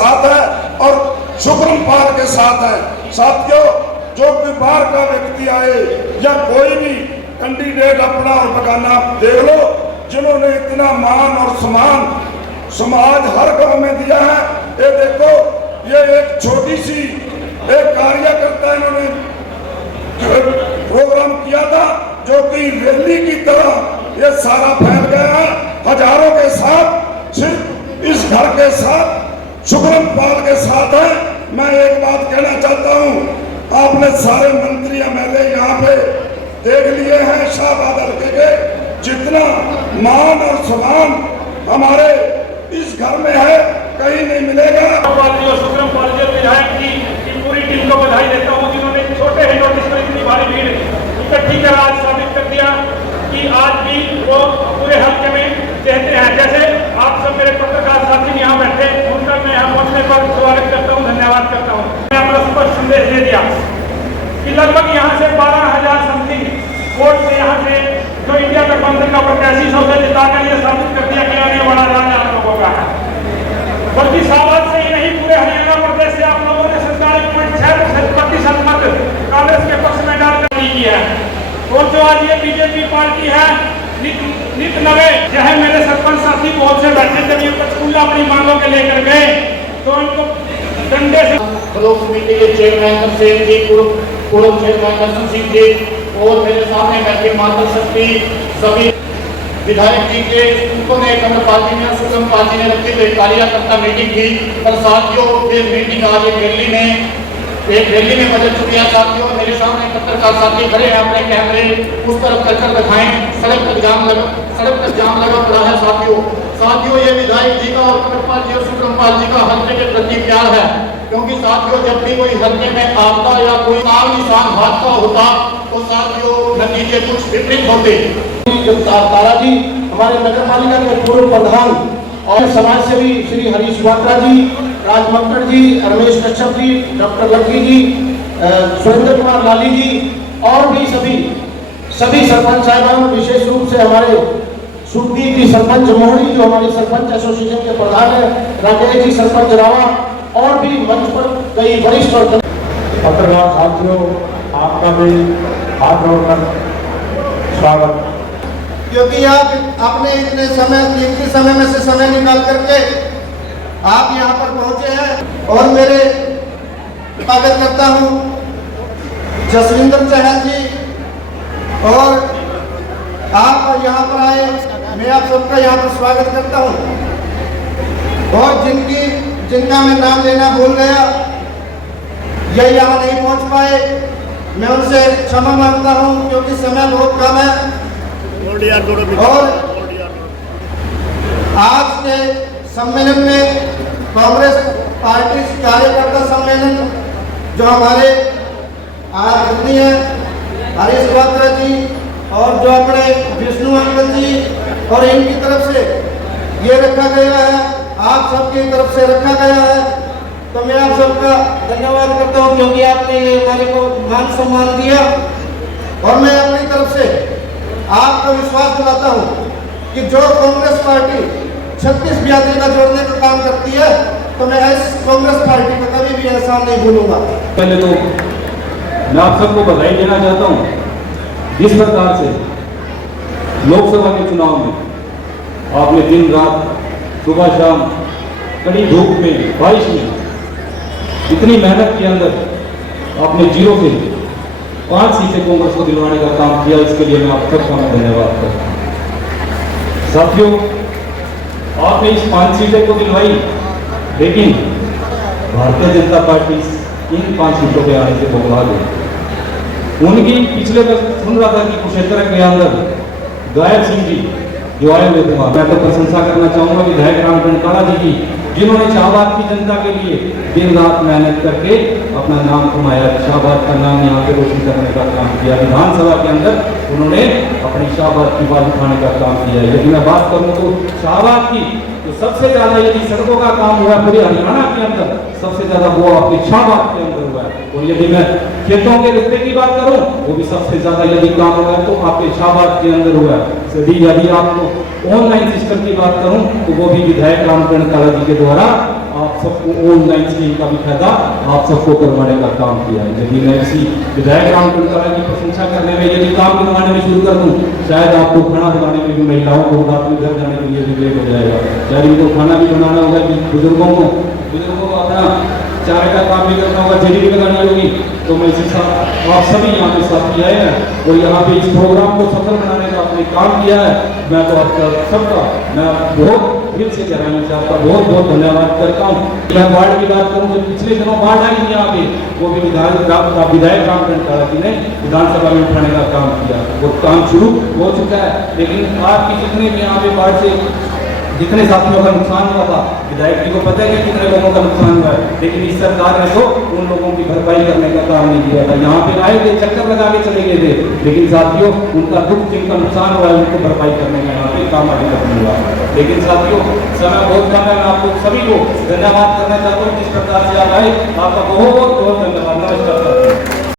साथ है और शुक्रमपाल के साथ है। साथियों, जो भी बाहर का व्यक्ति आए या कोई भी कैंडिडेट अपना और बगाना देख लो, जिन्होंने इतना मान और सम्मान समाज हर गांव में दिया है। ये देखो, ये एक छोटी सी एक कार्यकर्ता इन्होंने प्रोग्राम किया था जो कि रैली की तरह ये सारा फैल गया है। हजारों के साथ, सिर्फ इस घर के साथ, शुक्रमपाल के साथ है। मैं एक बात कहना चाहता हूँ, आपने सारे मंत्री एमएलए यहाँ पे देख लिए हैं। शाहबाद हल्के के जितना मान और सम्मान हमारे इस घर में है, कहीं नहीं मिलेगा। शुक्रमपाल विधायक की पूरी टीम को बधाई देता हूँ, जिन्होंने छोटे ही नोटिस में इतनी भारी भीड़ इकट्ठी कर आज साबित कर दिया कि आज भी वो पूरे हल्के में कहते हैं। जैसे आप सब मेरे पत्रकार साथी यहाँ बैठे, उनका मैं यहाँ पहुँचने पर स्वागत करता हूँ, धन्यवाद करता हूँ। मैं अपना स्पष्ट संदेश दे दिया कि लगभग यहाँ से 12,000 समथिंग वोट से यहाँ से जो इंडिया गठबंधन का प्रत्याशी सबसे जिताकर ये साबित कर दिया कि आने वाला राज आप लोगों का है। बल्कि शाहबाद से ही नहीं, पूरे हरियाणा प्रदेश से आप लोगों ने 47.6% मत कांग्रेस के पक्ष में डालकर नहीं किया है। और जो आज ये बीजेपी पार्टी है, नित नवे चाहे मेरे सरपंच साथी बहुत से बैठे, जब ये पंचकूला अपनी मांगों के लेकर गए तो इनको डंडे से ब्लॉक कमेटी के चेयरमैन सेन जी, पूर्व चेयरमैन दर्शन सिंह जी और मेरे सामने बैठे माता शक्ति सभी विधायक जी के उन्होंने कमलपाल जी ने शुक्रमपाल जी ने रखी हुई कार्यकर्ता मीटिंग थी। पर साथियों, ये मीटिंग आज एक रैली में बदल चुकी है। साथियों, मेरे सामने पत्रकार साथी खड़े हैं, अपने कैमरे उस तरफ कर दिखाएं। सड़क पर जाम लगा पड़ा है। साथियों, ये विधायक जी का और कमलपाल जी और शुक्रमपाल जी का हल्के के प्रति प्यार है। क्योंकि साथियों, जब भी कोई हल्के में आपदा या कोई आम निशान हादसा होता तो साथियों नतीजे कुछ विपरीत होते। तारा जी हमारे नगर पालिका के पूर्व प्रधान और समाज सेवी श्री हरीश वात्रा जी, राज मक्कड़ जी, रमेश कश्यप जी, डॉक्टर लक्की जी, सुरेंद्र कुमार लाली जी और भी सभी सरपंच साहिबान, विशेष रूप से हमारे सुखदीप जी सरपंच मोहड़ी जो हमारी सरपंच एसोसिएशन के प्रधान है, राकेश जी सरपंच रावा और भी मंच पर कई वरिष्ठ पत्रकार साथियों, आपका भी हाथ जोड़कर स्वागत। क्योंकि आप अपने इतने कीमती समय में से समय निकाल करके आप यहाँ पर पहुंचे हैं और मेरे स्वागत करता हूँ जसविंदर चहल जी और आप यहाँ पर आए, मैं आप सबका यहाँ पर स्वागत करता हूँ। और जिनका मैं नाम लेना भूल गया या यहाँ नहीं पहुँच पाए, मैं उनसे क्षमा मांगता हूँ क्योंकि समय बहुत कम है। और आज के सम्मेलन में कांग्रेस पार्टी कार्यकर्ता सम्मेलन जो हमारे आदरणीय हरीश वात्रा जी और जो अपने विष्णु अंकल जी और इनकी तरफ से ये रखा गया है, आप सबकी तरफ से रखा गया है, तो मैं आप सबका धन्यवाद करता हूँ क्योंकि आपने ये हमारे को मान सम्मान दिया। और मैं अपनी तरफ से आपको विश्वास दिलाता हूँ कि जो कांग्रेस पार्टी 36 ब्याजी का जोड़ने का काम करती है तो मैं इस कांग्रेस पार्टी को कभी भी एहसान नहीं भूलूंगा। पहले तो मैं आप सबको बधाई देना चाहता हूँ जिस प्रकार से लोकसभा के चुनाव में आपने दिन रात सुबह शाम कड़ी धूप में बारिश में इतनी मेहनत के अंदर आपने जीरो से 5 सीटें कांग्रेस को दिलवाने का काम किया। इसके लिए मैं आप सबका धन्यवाद करता हूँ। साथियों, आपने इस 5 सीटें को दिलवाई, लेकिन भारतीय जनता पार्टी इन 5 सीटों के आने से बदला गई। उनकी पिछले तक सुन रहा था कि कुशेत्र के अंदर गायक सिंह जी जो आए हुए थे, मैं तो प्रशंसा करना चाहूंगा विधायक रामचंद्र काला जी की, जिन्होंने शाहबाद की जनता के लिए दिन रात मेहनत करके अपना नाम कमाया, शाहबाद का नाम यहाँ पे रोशन करने का काम किया। विधानसभा के अंदर उन्होंने अपनी शाहबाद की बात उठाने का काम किया। यदि मैं बात करूँ तो शाहबाद की तो सबसे ज्यादा यदि सड़कों का काम हुआ पूरे हरियाणा के अंदर, सबसे ज्यादा वो आपके शाहबाद के अंदर हुआ है। और यदि मैं खेतों के रिश्ते की बात करूं, वो भी सबसे ज्यादा यदि काम हुआ है तो आपके शाहबाद के अंदर हुआ है। यदि आपको ऑनलाइन सिस्टम की बात करूं तो वो भी विधायक रामचंद्र काला जी के द्वारा आप सबको ऑनलाइन स्कीम का भी फायदा आप सबको करवाने का काम किया है। यदि मैं इसी विधायक राम टंकारा की प्रशंसा करने में यदि काम करवाने में शुरू कर दूं, शायद आपको खाना बनाने में भी महिलाओं को रात में घर जाने के लिए भी लेट हो जाएगा। शायद इनको खाना भी बनाना होगा, बुजुर्गों को अपना चारे का काम भी करना होगा, जेडी भी लगानी होगी। तो मैं इसी साथ आप सभी यहाँ पे साथी आए हैं और यहाँ पे इस प्रोग्राम को सफल बनाने का आपने काम किया है। मैं तो आपका सबका मैं बहुत दिल से कहना चाहता हूँ, बहुत बहुत धन्यवाद करता हूँ। मैं वार्ड की बात करूँ, जो पिछले दिनों वार्ड आई थी यहाँ पे, वो भी विधायक राम टंकारा जी ने विधानसभा में उठाने का काम किया। वो काम शुरू हो चुका है, लेकिन आपकी जितने भी यहाँ पे वार्ड से जितने साथियों का नुकसान हुआ था, विधायक जी को पता है कि कितने लोगों का नुकसान हुआ है, लेकिन इस सरकार ने तो उन लोगों की भरपाई करने का काम नहीं किया था। यहाँ पे आए थे, चक्कर लगा के चले गए थे, लेकिन साथियों उनका दुख जिनका नुकसान हुआ है उनको भरपाई करने का यहाँ पे काम अभी तक नहीं हुआ। लेकिन साथियों समय बहुत कम है, मैं आपको सभी को धन्यवाद करना चाहता हूँ जिस प्रकार से आप आए, आपका बहुत बहुत धन्यवाद। नमस्कार।